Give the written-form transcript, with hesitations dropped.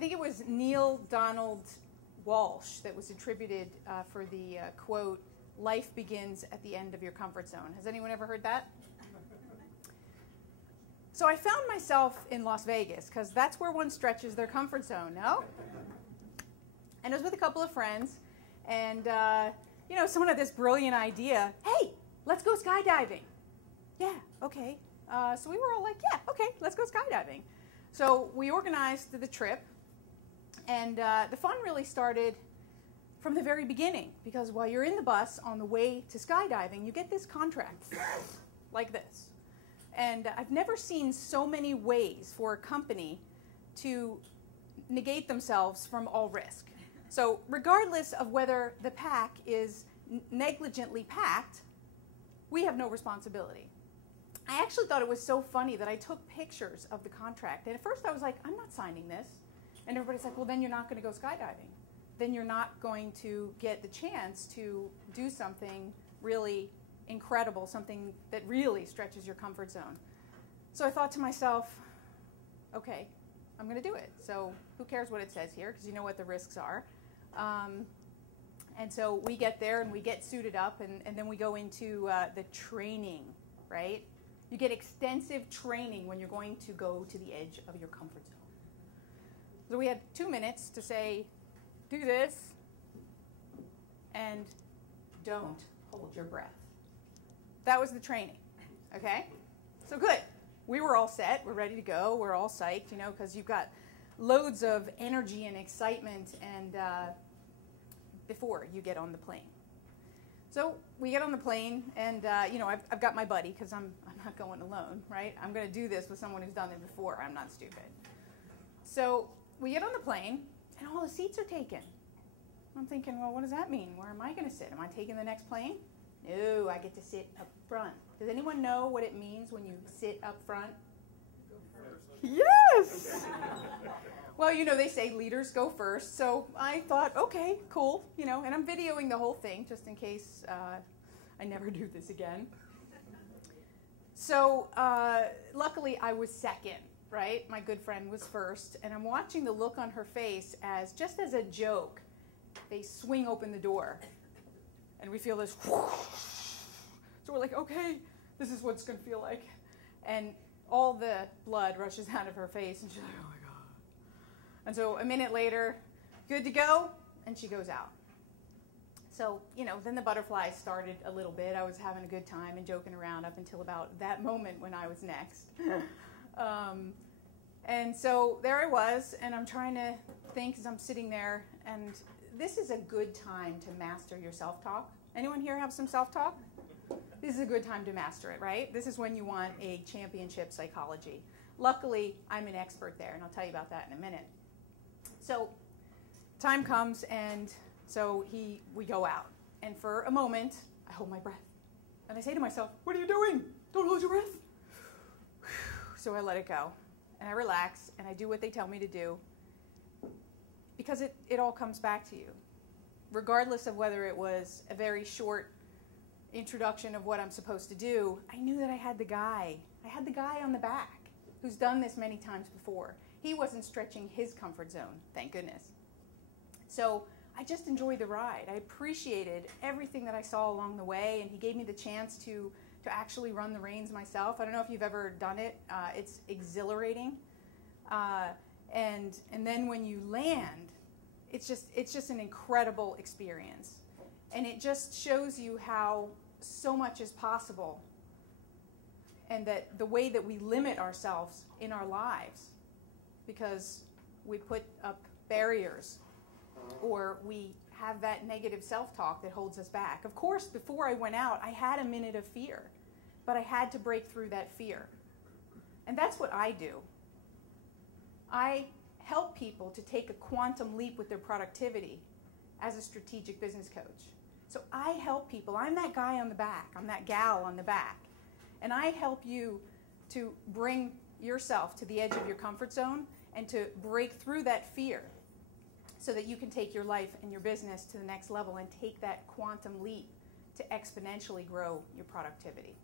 think it was Neil Donald Walsh that was attributed for the quote, "Life begins at the end of your comfort zone." Has anyone ever heard that? So I found myself in Las Vegas, because that's where one stretches their comfort zone, no? And I was with a couple of friends, and someone had this brilliant idea, "Hey, let's go skydiving." Yeah, okay. So we were all like, yeah, okay, let's go skydiving. So we organized the trip, and the fun really started from the very beginning, because while you're in the bus on the way to skydiving, you get this contract like this. And I've never seen so many ways for a company to negate themselves from all risk. So regardless of whether the pack is negligently packed, we have no responsibility. I actually thought it was so funny that I took pictures of the contract. And at first I was like, I'm not signing this. And everybody's like, well, then you're not going to go skydiving. Then you're not going to get the chance to do something really incredible, something that really stretches your comfort zone. So I thought to myself, okay, I'm going to do it. So who cares what it says here, because you know what the risks are. And so we get there and we get suited up, and then we go into the training, right? You get extensive training when you're going to go to the edge of your comfort zone. So we had 2 minutes to say, do this, and don't hold your breath. That was the training, okay? So good. We were all set. We're ready to go. We're all psyched, because you've got loads of energy and excitement and before you get on the plane. So we get on the plane, and I've got my buddy, because I'm not going alone, right? I'm going to do this with someone who's done it before. I'm not stupid. So we get on the plane, and all the seats are taken. I'm thinking, well, what does that mean? Where am I going to sit? Am I taking the next plane? No, I get to sit up front. Does anyone know what it means when you sit up front? Yes! Well, they say leaders go first, so I thought, okay, cool, and I'm videoing the whole thing just in case I never do this again. So luckily I was second, right? My good friend was first, and I'm watching the look on her face as, just as a joke, they swing open the door, and we feel this whoosh. So we're like, okay, this is what it's going to feel like. And all the blood rushes out of her face, and she's like, oh my God. And so a minute later, good to go, and she goes out. So, then the butterflies started a little bit. I was having a good time and joking around up until about that moment when I was next. And so there I was, and I'm trying to think as I'm sitting there, and this is a good time to master your self-talk. Anyone here have some self-talk? This is a good time to master it, right? This is when you want a championship psychology. Luckily, I'm an expert there, and I'll tell you about that in a minute. So time comes, and so we go out. And for a moment, I hold my breath. And I say to myself, what are you doing? Don't hold your breath. So I let it go. And I relax, and I do what they tell me to do. Because it all comes back to you. Regardless of whether it was a very short introduction of what I'm supposed to do, I knew that I had the guy. I had the guy on the back who's done this many times before. He wasn't stretching his comfort zone, thank goodness. So I just enjoyed the ride. I appreciated everything that I saw along the way, and he gave me the chance to actually run the reins myself. I don't know if you've ever done it. It's exhilarating. And then when you land, it's just an incredible experience. And it just shows you how so much is possible, and that the way that we limit ourselves in our lives because we put up barriers or we have that negative self-talk that holds us back. Of course, before I went out, I had a minute of fear, but I had to break through that fear. And that's what I do. I help people to take a quantum leap with their productivity as a strategic business coach. So I help people. I'm that guy on the back. I'm that gal on the back. And I help you to bring yourself to the edge of your comfort zone and to break through that fear so that you can take your life and your business to the next level and take that quantum leap to exponentially grow your productivity.